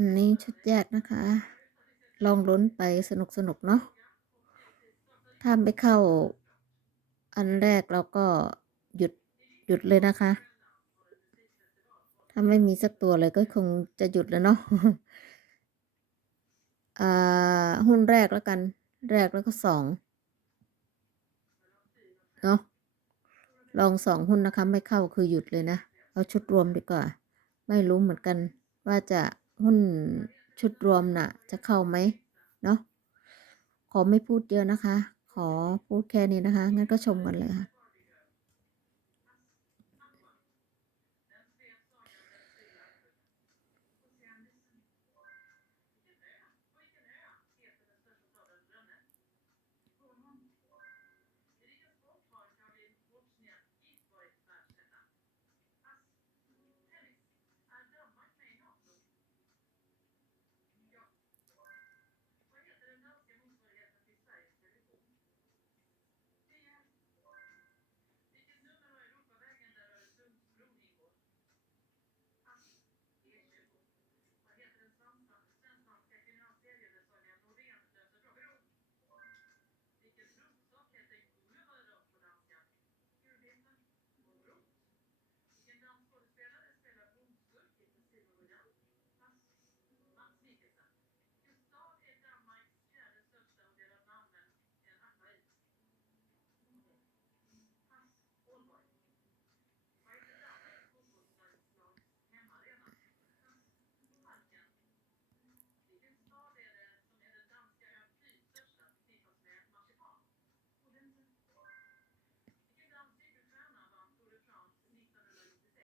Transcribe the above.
อันนี้ชุดแยกนะคะ ลองลุ้นไปสนุกสนุกเนาะ ถ้าไม่เข้าอันแรกเราก็หยุดหยุดเลยนะคะ ถ้าไม่มีสักตัวเลยก็คงจะหยุดแล้วเนาะอ่าหุ้นแรกแล้วกัน แรกแล้วก็สองเนาะลองสองหุ้นนะคะ ไม่เข้าคือหยุดเลยนะ เอาชุดรวมดีกว่า ไม่รู้เหมือนกันว่าจะ หุ้นชุดรวมน่ะ จะเข้าไหมเนาะขอไม่พูดเยอะนะคะ ขอพูดแค่นี้นะคะ งั้นก็ชมกันเลยค่ะ